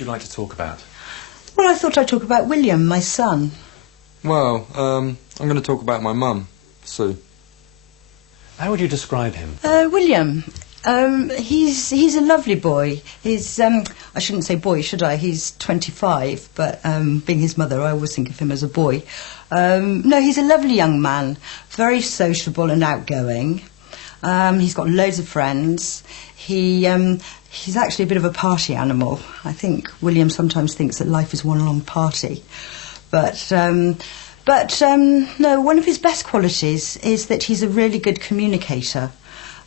would you like to talk about? Well, I thought I'd talk about William, my son. Well, I'm going to talk about my mum, Sue. How would you describe him? William, he's a lovely boy. He's, I shouldn't say boy, should I? He's 25, but being his mother, I always think of him as a boy. No, he's a lovely young man, very sociable and outgoing. He's got loads of friends. He's actually a bit of a party animal. I think William sometimes thinks that life is one long party. But no, one of his best qualities is that he's a really good communicator.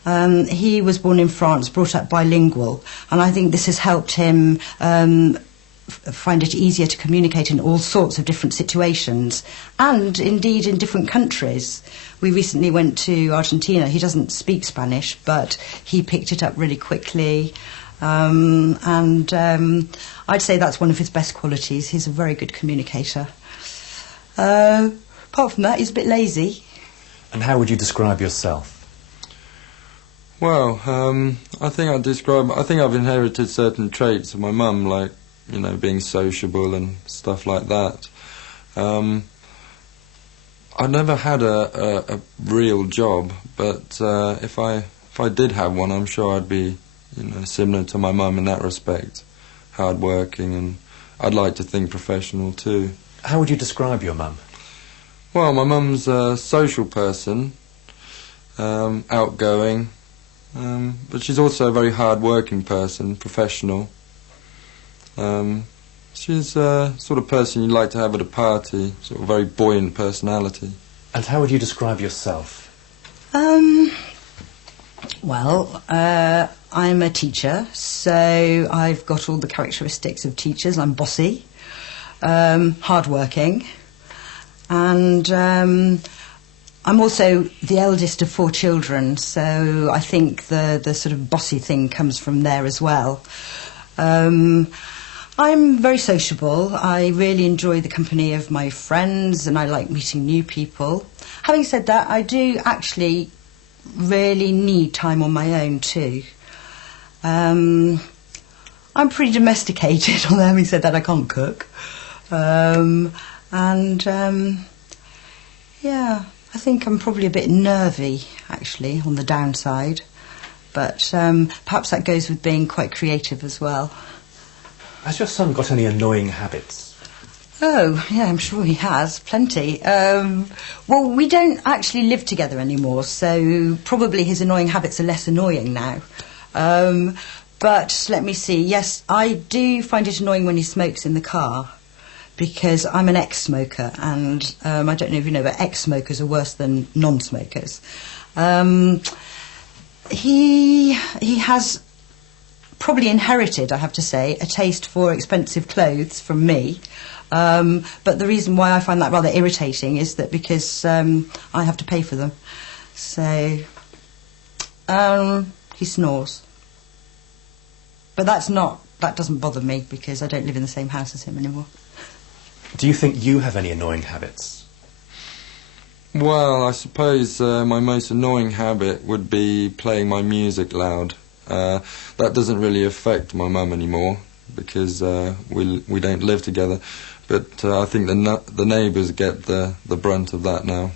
He was born in France, brought up bilingual, and I think this has helped him find it easier to communicate in all sorts of different situations, and indeed in different countries. We recently went to Argentina. He doesn't speak Spanish, but he picked it up really quickly. And I'd say that's one of his best qualities. He's a very good communicator. Apart from that, he's a bit lazy. And how would you describe yourself? Well, I think I've inherited certain traits of my mum, like, you know, being sociable and stuff like that. I never had a real job, but if I did have one, I'm sure I'd be, you know, similar to my mum in that respect, hard-working, and I'd like to think professional too. How would you describe your mum? Well, my mum's a social person, outgoing, but she's also a very hard-working person, professional. She's a sort of person you'd like to have at a party, sort of very buoyant personality. And how would you describe yourself? Well, I'm a teacher, so I've got all the characteristics of teachers. I'm bossy, hard-working, and I'm also the eldest of 4 children, so I think the sort of bossy thing comes from there as well. I'm very sociable. I really enjoy the company of my friends, and I like meeting new people. Having said that, I do actually really need time on my own too. I'm pretty domesticated, although having said that, I can't cook. Yeah, I think I'm probably a bit nervy, actually, on the downside. But perhaps that goes with being quite creative as well. Has your son got any annoying habits? Oh, yeah, I'm sure he has. Plenty. Well, we don't actually live together anymore, so probably his annoying habits are less annoying now. But let me see. Yes, I do find it annoying when he smokes in the car, because I'm an ex-smoker, and I don't know if you know, but ex-smokers are worse than non-smokers. He has probably inherited, I have to say, a taste for expensive clothes from me. But the reason why I find that rather irritating is that because I have to pay for them. So he snores. But that doesn't bother me because I don't live in the same house as him anymore. Do you think you have any annoying habits? Well, I suppose my most annoying habit would be playing my music loud. That doesn't really affect my mum anymore because we don't live together. But I think the neighbours get the brunt of that now.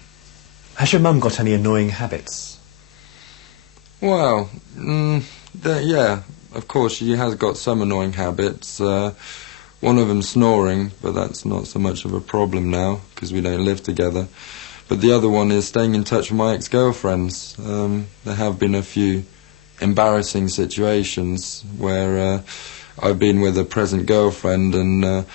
Has your mum got any annoying habits? Well, yeah, of course she has got some annoying habits. One of them snoring, but that's not so much of a problem now because we don't live together. But the other one is staying in touch with my ex-girlfriends. There have been a few embarrassing situations where I've been with a present girlfriend and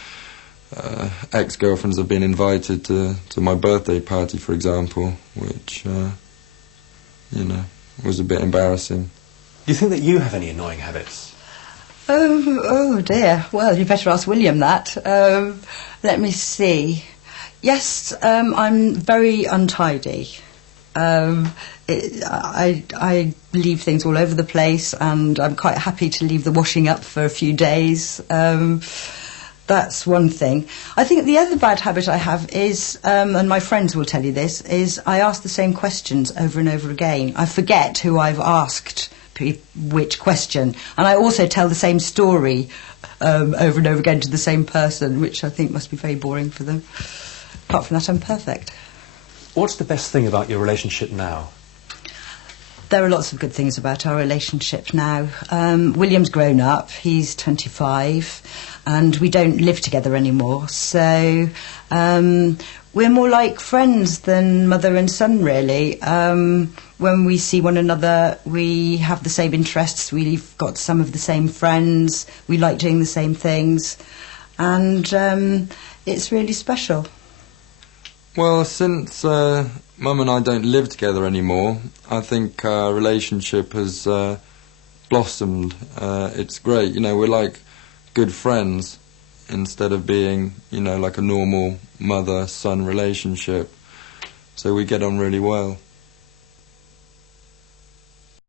ex-girlfriends have been invited to my birthday party, for example, which, you know, was a bit embarrassing. Do you think that you have any annoying habits? Oh dear. Well, you better ask William that. Let me see. Yes, I'm very untidy. I leave things all over the place, and I'm quite happy to leave the washing up for a few days. That's one thing. I think the other bad habit I have is, and my friends will tell you this, is I ask the same questions over and over again. I forget who I've asked which question. And I also tell the same story over and over again to the same person, which I think must be very boring for them. Apart from that, I'm perfect. What's the best thing about your relationship now? There are lots of good things about our relationship now. William's grown up, he's 25, and we don't live together anymore. So we're more like friends than mother and son, really. When we see one another, we have the same interests, we've got some of the same friends, we like doing the same things, and it's really special. Well, since Mum and I don't live together anymore, I think our relationship has blossomed. It's great, you know, we're like good friends instead of being, you know, like a normal mother-son relationship. So we get on really well.